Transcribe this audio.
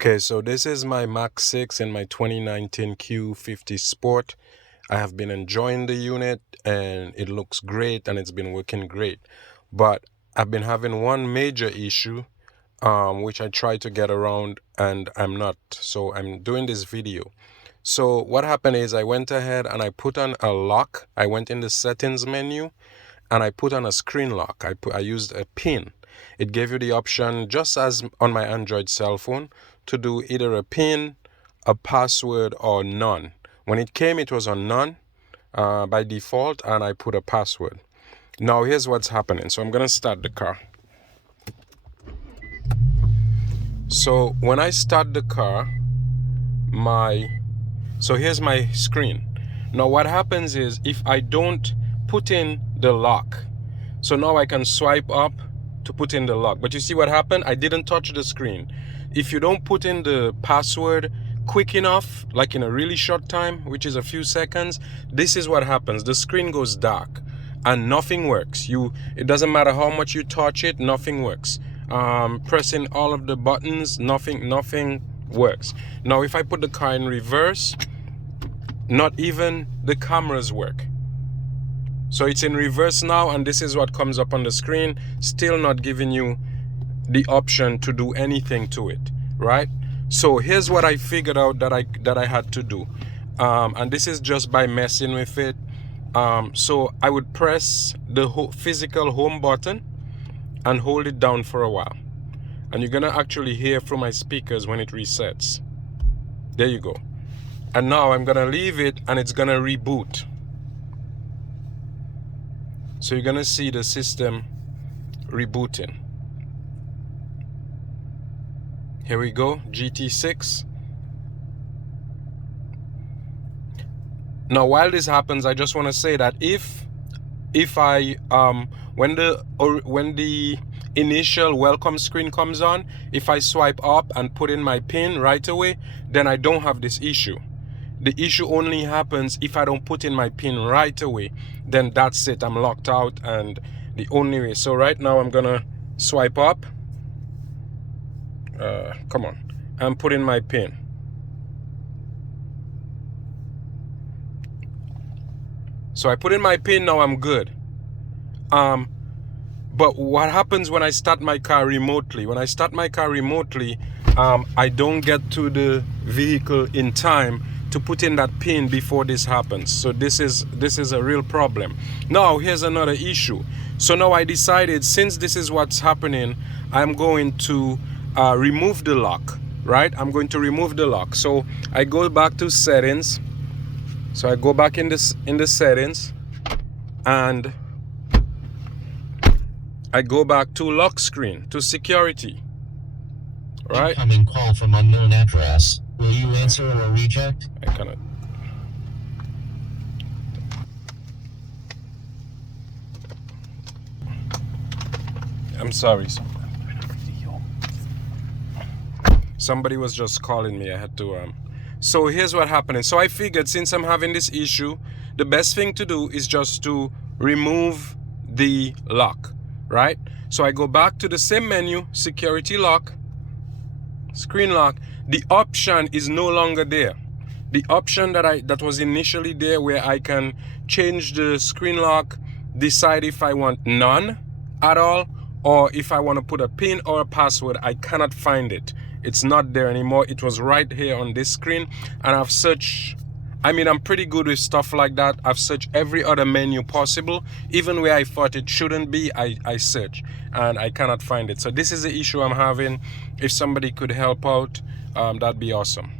Okay, so this is my Mac 6 in my 2019 Q50 Sport. I have been enjoying the unit and it looks great and it's been working great. But I've been having one major issue, which I try to get around and I'm not. So I'm doing this video. So what happened is I went ahead and I put on a lock. I went in the settings menu and I put on a screen lock. I used a pin. It gave you the option, just as on my Android cell phone, to do either a pin, a password, or none. When it came, it was on none by default, and I put a password. Now here's what's happening. So I'm gonna start the car. So when I start the car, so here's my screen. Now what happens is if I don't put in the lock, so now I can swipe up to put in the lock. But you see what happened? I didn't touch the screen. If you don't put in the password quick enough, like in a really short time, which is a few seconds, this is what happens. The screen goes dark and nothing works. It doesn't matter how much you touch it, nothing works. Pressing all of the buttons, nothing works. Now if I put the car in reverse, not even the cameras work. So it's in reverse now, and this is what comes up on the screen, still not giving you the option to do anything to it, right? So here's what I figured out that I had to do, and this is just by messing with it. So I would press the physical home button and hold it down for a while, and you're gonna actually hear from my speakers when it resets. There you go. And now I'm gonna leave it and it's gonna reboot. So you're gonna see the system rebooting. Here we go, GT6. Now while this happens, I just want to say that if I when the initial welcome screen comes on, if I swipe up and put in my PIN right away, then I don't have this issue. The issue only happens if I don't put in my PIN right away. Then that's it, I'm locked out, and the only way. So right now I'm gonna swipe up, come on, and put in my PIN. So I put in my PIN, now I'm good. But what happens when I start my car remotely? When I start my car remotely, I don't get to the vehicle in time to put in that PIN before this happens. So this is a real problem. Now here's another issue. So now I decided, since this is what's happening, I'm going to remove the lock, right? I'm going to remove the lock. So I go back to settings. So I go back in the settings, and I go back to lock screen, to security, right? Incoming call from unknown address. Will you answer or reject? I cannot. I'm sorry. Somebody was just calling me. I had to. So here's what happened. So I figured, since I'm having this issue, the best thing to do is just to remove the lock, right? So I go back to the same menu, security lock, screen lock. The option is no longer there. The option that was initially there, where I can change the screen lock, decide if I want none at all, or if I want to put a PIN or a password, I cannot find it. It's not there anymore. It was right here on this screen, and I've searched. I mean, I'm pretty good with stuff like that. I've searched every other menu possible, even where I thought it shouldn't be. I search and I cannot find it. So this is the issue I'm having. If somebody could help out, that'd be awesome.